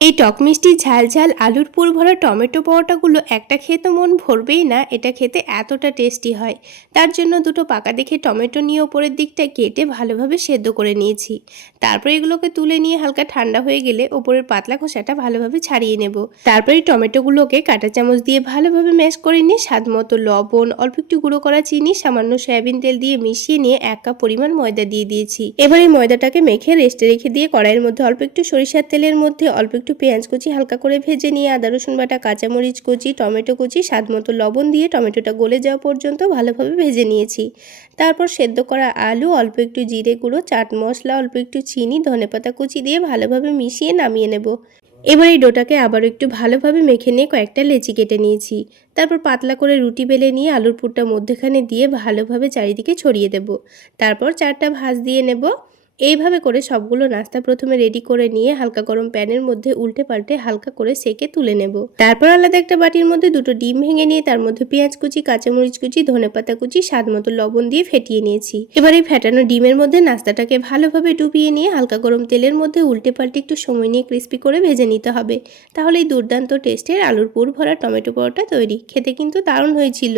এই টক মিষ্টি, ঝাল ঝাল, আলুর পুর ভরা টমেটো পরোটাগুলো একটা খেতে মন ভরবেই না, এটা খেতে এতটা টেস্টি হয়। তার জন্য দুটো পাকা দেখে টমেটো নিয়ে ওপরের দিকটা কেটে ভালোভাবে সেদ্ধ করে নিয়েছি। তারপর এগুলোকে তুলে নিয়ে হালকা ঠান্ডা হয়ে গেলে ওপরের পাতলা খোসাটা ভালোভাবে ছাড়িয়ে নেব। তারপরে টমেটোগুলোকে কাঁটা চামচ দিয়ে ভালোভাবে ম্যাশ করে নিয়ে স্বাদ মতো লবণ, অল্প একটু গুঁড়ো করা চিনি, সামান্য সয়াবিন তেল দিয়ে মিশিয়ে নিয়ে এক কাপ পরিমাণ ময়দা দিয়ে দিয়েছি। এবার এই ময়দাটাকে মেখে রেস্টে রেখে দিয়ে কড়াইয়ের মধ্যে অল্প একটু সরিষার তেলের মধ্যে অল্প একটু পেঁয়াজ কুচি হালকা করে ভেজে নিয়ে আদা, রসুন বাটা, কাঁচামরিচ কুচি, টমেটো কুচি, স্বাদ মতো লবণ দিয়ে টমেটোটা গলে যাওয়া পর্যন্ত ভালোভাবে ভেজে নিয়েছি। তারপর সেদ্ধ করা আলু, অল্প একটু জিরে গুঁড়ো, চাট মশলা, অল্প একটু চিনি, ধনেপাতা কুচি দিয়ে ভালোভাবে মিশিয়ে নামিয়ে নেব। এবার এই ডোটাকে আবারও একটু ভালোভাবে মেখে নিয়ে কয়েকটা লেচি কেটে নিয়েছি। তারপর পাতলা করে রুটি বেলে নিয়ে আলুর পুরটা মধ্যেখানে দিয়ে ভালোভাবে চারিদিকে ছড়িয়ে দেব। তারপর চারটা ভাজ দিয়ে নেব। এইভাবে করে সবগুলো নাস্তা প্রথমে রেডি করে নিয়ে হালকা গরম প্যানের মধ্যে উল্টে পাল্টে হালকা করে সেকে তুলে নেব। তারপর আলাদা একটা বাটির মধ্যে দুটো ডিম ভেঙে নিয়ে তার মধ্যে পেঁয়াজ কুচি, কাঁচামরিচ কুচি ধনেপাতা কুচি, স্বাদ মতো লবণ দিয়ে ফেটিয়ে নিয়েছি। এবার এই ফেটানো ডিমের মধ্যে নাস্তাটাকে ভালোভাবে ডুবিয়ে নিয়ে হালকা গরম তেলের মধ্যে উল্টে পাল্টে একটু সময় নিয়ে ক্রিস্পি করে ভেজে নিতে হবে। তাহলে এই দুর্দান্ত টেস্টের আলুর পুর ভরা টমেটো পরোটা তৈরি। খেতে কিন্তু দারুণ হয়েছিল।